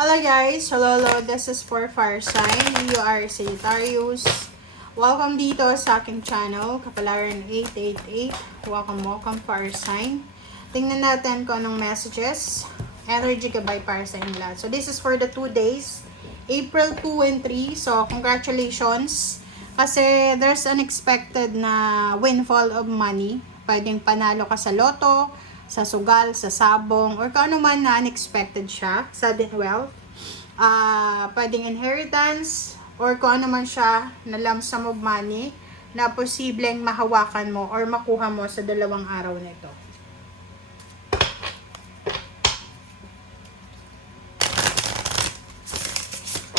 Hello guys, hello, this is for fire sign. You are Sagittarius. Welcome dito sa aking channel, Kapalaran 888. Welcome fire sign. Tingnan natin kung anong messages, energy ka by fire sign lahat. So this is for the 2 days, April 2 and 3. So congratulations. Kasi there's unexpected na windfall of money. Pwedeng panalo ka sa loto, sa sugal, sa sabong, or kung ano man na unexpected siya, sudden wealth, pwedeng inheritance, or kung ano man siya na lump sum of money na posibleng mahawakan mo or makuha mo sa 2 araw na ito.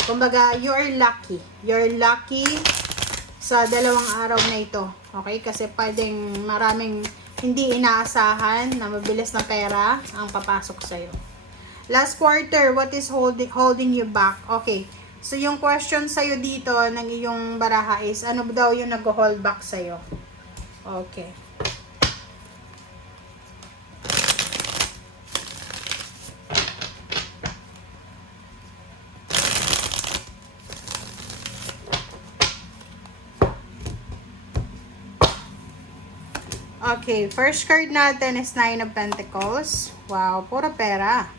Kumbaga, you're lucky. You're lucky sa 2 araw na ito. Okay? Kasi pwedeng maraming hindi inaasahan na mabilis na pera ang papasok sa'yo. Last quarter, what is holding you back? Okay. So, yung question sa'yo dito ng iyong baraha is, ano daw yung nag-hold back sa'yo? Okay. Okay, first card natin is 9 of Pentacles. Wow, puro pera.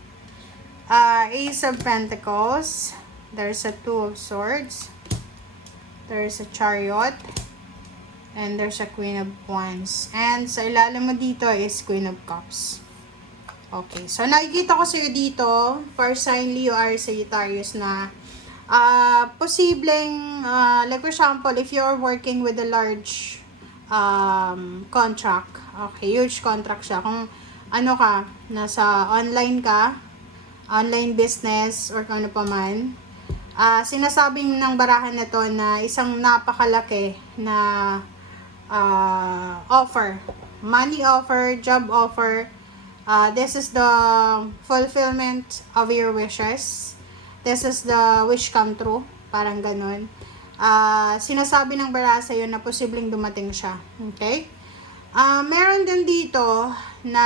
Ace of Pentacles. There's a 2 of Swords. There's a Chariot. And there's a Queen of Wands. And sa ilalim mo dito is Queen of Cups. Okay, so nakikita ko sa'yo dito, for sign Leo or Sagittarius na posibleng, like for example, if you're working with a large contract. Okay, huge contract siya. Kung ano ka, nasa online ka, online business, or kung ano pa man, sinasabing ng barahan na to na isang napakalaki na offer. Money offer, job offer. This is the fulfillment of your wishes. This is the wish come true. Parang ganun. Sinasabi ng baraha sa'yo na posibleng dumating siya. Okay? Meron din dito na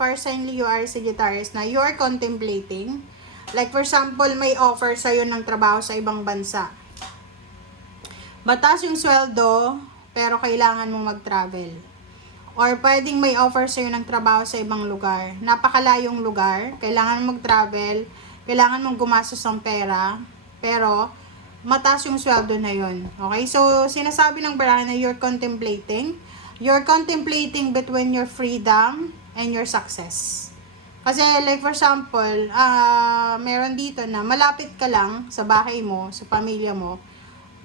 fire sign Leo or Sagittarius na you are contemplating. Like for example, may offer sa'yo ng trabaho sa ibang bansa. Mataas yung sweldo, pero kailangan mong mag-travel. Or pwedeng may offer sa'yo ng trabaho sa ibang lugar. Napakalayong lugar, kailangan mong mag-travel, kailangan mong gumastos ng pera, pero mataas yung sweldo na yun. Okay? So, sinasabi ng baraha na you're contemplating. You're contemplating between your freedom and your success. Kasi, like for example, meron dito na malapit ka lang sa bahay mo, sa pamilya mo,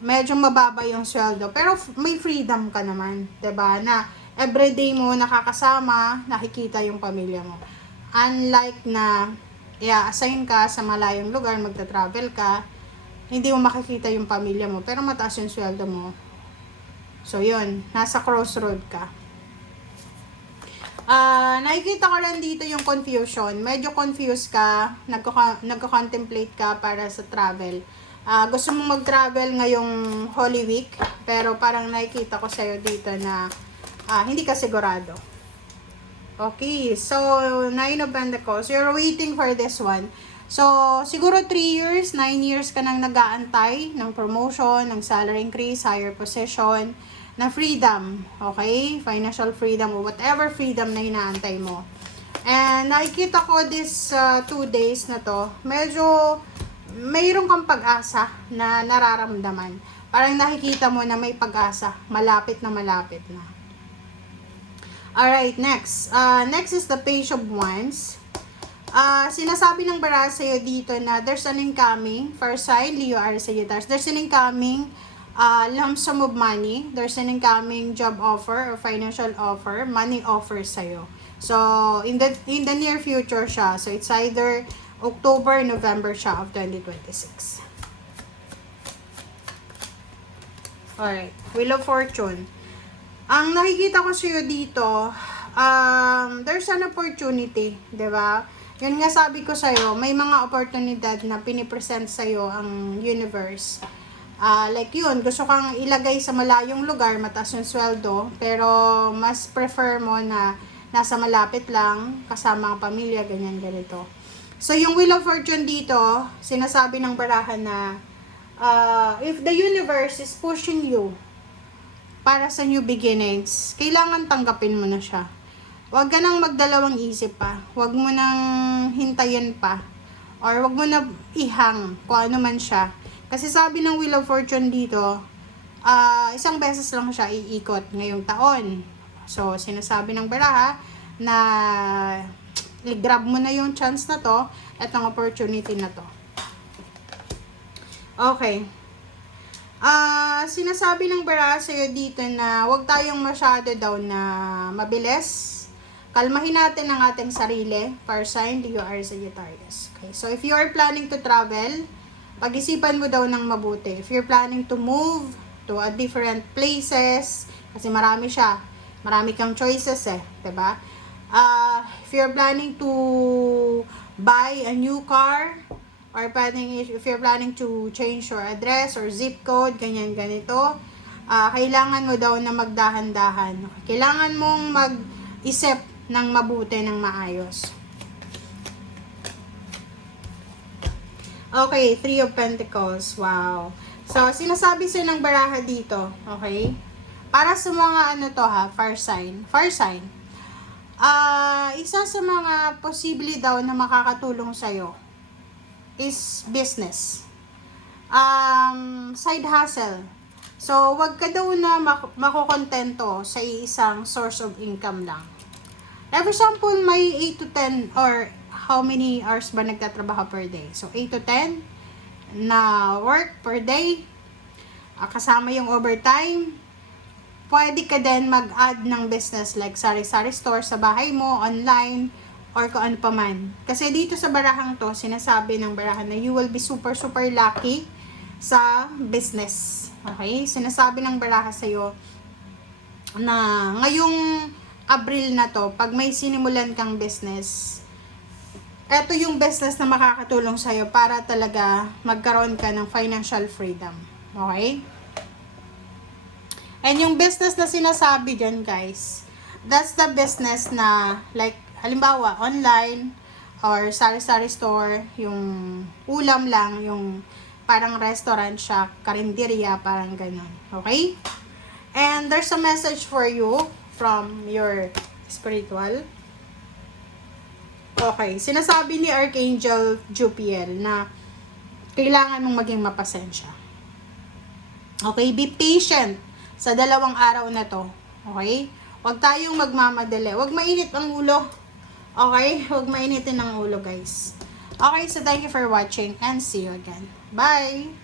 medyo mababa yung sweldo, pero may freedom ka naman. 'Di ba? Na everyday mo nakakasama, nakikita yung pamilya mo. Unlike na i-assign ka sa malayong lugar, magta-travel ka, hindi mo makikita yung pamilya mo, pero mataas yung sweldo mo. So, yun. Nasa crossroad ka. Nakikita ko lang dito yung confusion. Medyo confused ka. Nagko-contemplate ka para sa travel. Gusto mong mag-travel ngayong Holy Week, pero parang nakikita ko sa'yo dito na hindi ka sigurado. Okay. So, 9 of Pentacles. You're waiting for this one. So, siguro 3 years, 9 years ka nang nag-aantay ng promotion, ng salary increase, higher position, na freedom, okay? Financial freedom or whatever freedom na inaantay mo. And nakikita ko this 2 days na to, medyo mayroon kang pag-asa na nararamdaman. Parang nakikita mo na may pag-asa, malapit na malapit na. Alright, next. Next is the Page of Wands. Sinasabi ng baraha sa'yo dito na there's an incoming, for sign Leo or Sagittarius, there's an incoming lump sum of money, there's an incoming job offer or financial offer, money offer sa'yo. So, in the near future siya. So, it's either October, November siya of 2026. Alright, Wheel of Fortune. Ang nakikita ko sa'yo dito, there's an opportunity, di ba? Yun nga sabi ko sa'yo, may mga oportunidad na pinipresent sa'yo ang universe. Like yun, gusto kang ilagay sa malayong lugar, mataas yung sweldo, pero mas prefer mo na nasa malapit lang, kasama ang pamilya, ganyan, ganito. So, yung Wheel of Fortune dito, sinasabi ng barahan na if the universe is pushing you para sa new beginnings, kailangan tanggapin mo na siya. Huwag ka nang magdalawang isip pa. Huwag mo nang hintayin pa. Or huwag mo na ihang kung ano man siya. Kasi sabi ng Wheel of Fortune dito, isang beses lang siya iikot ngayong taon. So, sinasabi ng baraha na i-grab mo na yung chance na to at ang opportunity na to. Okay. Sinasabi ng baraha sa'yo dito na huwag tayong masyado daw na mabilis. Kalmahin natin ang ating sarili. Fire sign, Leo or Sagittarius. Okay. So, if you are planning to travel, pag-isipan mo daw ng mabuti. If you're planning to move to a different places, kasi marami siya. Marami kang choices eh. Diba? If you're planning to buy a new car, or if you're planning to change your address or zip code, ganyan-ganito, kailangan mo daw na magdahan-dahan. Kailangan mong mag-isip ng mabuti, ng maayos. Okay, Three of Pentacles. Wow. So, sinasabi sa'yo ng baraha dito, okay? Para sa mga ano to ha, fire sign. Fire sign. Isa sa mga posible daw na makakatulong sa'yo is business. Side hustle. So, wag ka daw na makokontento sa isang source of income lang. Like for example, may 8 to 10 or how many hours ba nagtatrabaho per day? So, 8 to 10 na work per day. Kasama yung overtime. Pwede ka din mag-add ng business like sari-sari store sa bahay mo, online, or kung ano pa man. Kasi dito sa barahang to, sinasabi ng barahan na you will be super lucky sa business. Okay? Sinasabi ng baraha sa'yo na ngayong Abril na to, pag may sinimulan kang business, eto yung business na makakatulong sa'yo para talaga magkaroon ka ng financial freedom. Okay? And yung business na sinasabi dyan, guys, that's the business na, like, halimbawa, online, or sari-sari store, yung ulam lang, yung parang restaurant siya, karinderya, parang ganun. Okay? And there's a message for you from your spiritual. Okay, sinasabi ni Archangel Jupiter na kailangan mong maging mapasensya. Okay, be patient sa 2 araw na to. Okay? Huwag tayong magmamadali. Huwag mainit ang ulo. Okay? Huwag mainitin ang ulo, guys. Okay, so thank you for watching and see you again. Bye!